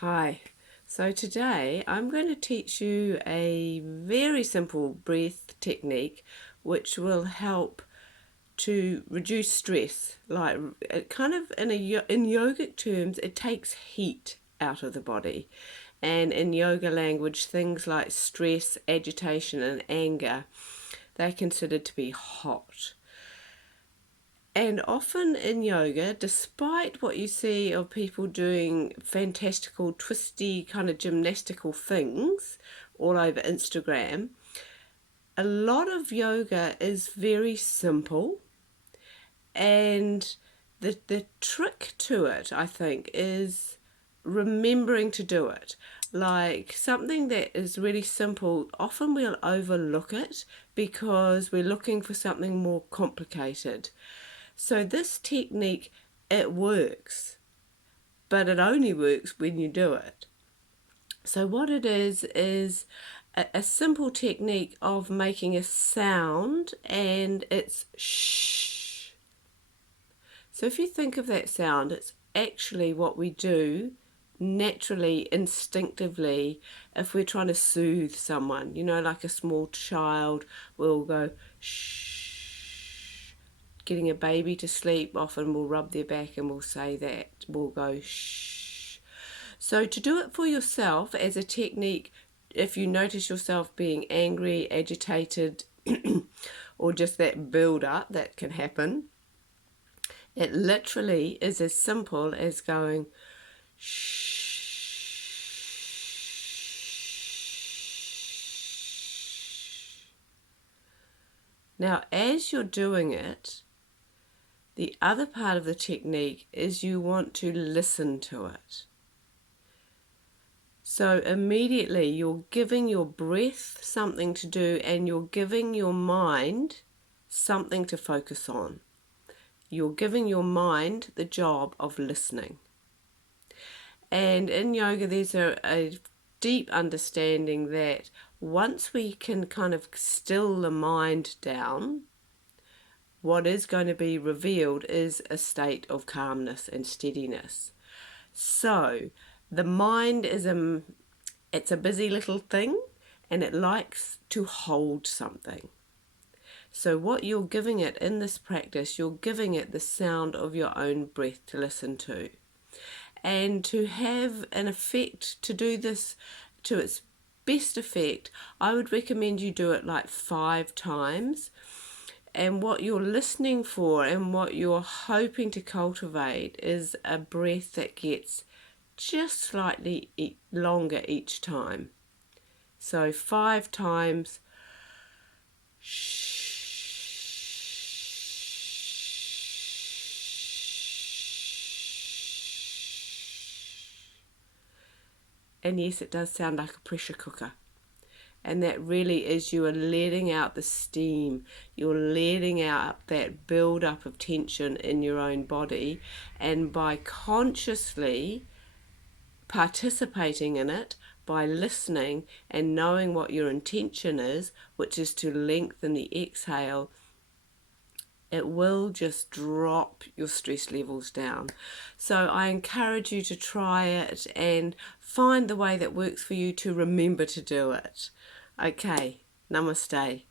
Hi, so today I'm going to teach you a very simple breath technique which will help to reduce stress. Like it kind of in yogic terms, it takes heat out of the body, and in yoga language, things like stress, agitation, and anger, they're considered to be hot. And often in yoga, despite what you see of people doing fantastical, twisty, kind of gymnastical things all over Instagram, a lot of yoga is very simple. And the trick to it, I think, is remembering to do it. Like something that is really simple, often we'll overlook it because we're looking for something more complicated. So this technique, it works, but it only works when you do it. So what it is a simple technique of making a sound, and it's shh. So if you think of that sound, it's actually what we do naturally, instinctively, if we're trying to soothe someone. You know, like a small child will go shh. Getting a baby to sleep, often we'll rub their back and we'll say that. We'll go shh. So to do it for yourself as a technique, if you notice yourself being angry, agitated, or just that build up that can happen, it literally is as simple as going shh. Now, as you're doing it, the other part of the technique is you want to listen to it. So immediately you're giving your breath something to do, and you're giving your mind something to focus on. You're giving your mind the job of listening. And in yoga there's a deep understanding that once we can kind of still the mind down, what is going to be revealed is a state of calmness and steadiness. So the mind is it's a busy little thing, and it likes to hold something. So what you're giving it in this practice, you're giving it the sound of your own breath to listen to. And to have an effect, to do this to its best effect, I would recommend you do it like 5 times. And what you're listening for and what you're hoping to cultivate is a breath that gets just slightly longer each time. So 5 times. And yes, it does sound like a pressure cooker. And that really is, you are letting out the steam. You're letting out that build-up of tension in your own body. And by consciously participating in it, by listening and knowing what your intention is, which is to lengthen the exhale, it will just drop your stress levels down. So I encourage you to try it and find the way that works for you to remember to do it. Okay, namaste.